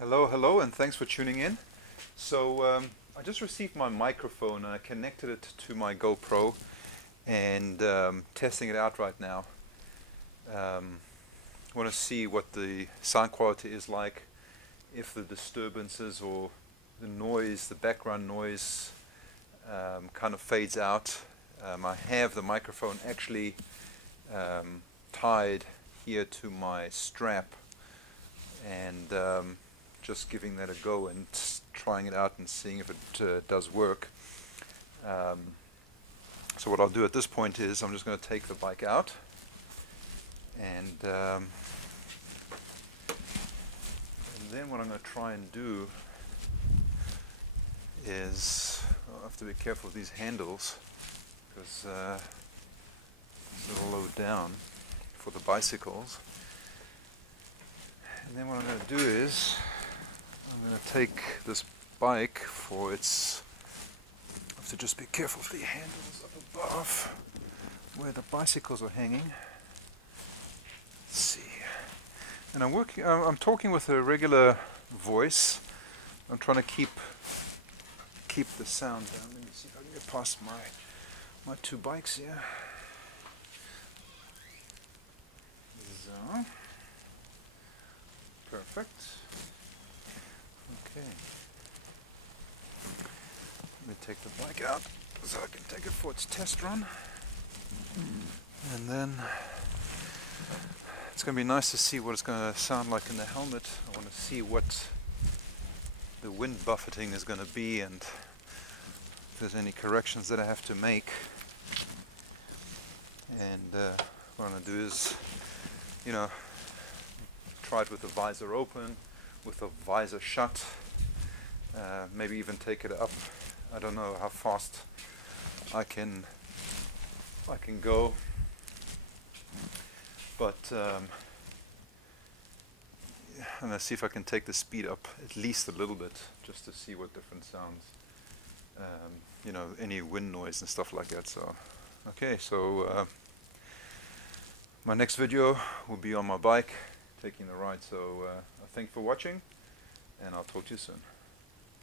Hello, and thanks for tuning in. So I just received my microphone and I connected it to my GoPro and testing it out right now. I want to see what the sound quality is like, if the disturbances or the noise, the background noise kind of fades out. I have the microphone actually tied here to my strap and just giving that a go and trying it out and seeing if it does work. So what I'll do at this point is I'm just going to take the bike out and then what I'm going to try and do is, I'll have to be careful with these handles because it's a little low down for the bicycles. And then what I'm going to do is I'm going to take this bike for its, I have to just be careful of the handles up above where the bicycles are hanging. Let's see. And I'm talking with a regular voice. I'm trying to keep the sound down. Let me see if I can get past my two bikes here. So. Perfect. Okay. Let me take the bike out so I can take it for its test run. And then it's going to be nice to see what it's going to sound like in the helmet. I want to see what the wind buffeting is going to be and if there's any corrections that I have to make. And what I'm going to do is, try it with the visor open, with the visor shut, maybe even take it up. I don't know how fast I can go, but I'm going to see if I can take the speed up at least a little bit, just to see what different sounds, any wind noise and stuff like that. So, okay, so my next video will be on my bike, taking the ride. So thanks for watching, and I'll talk to you soon.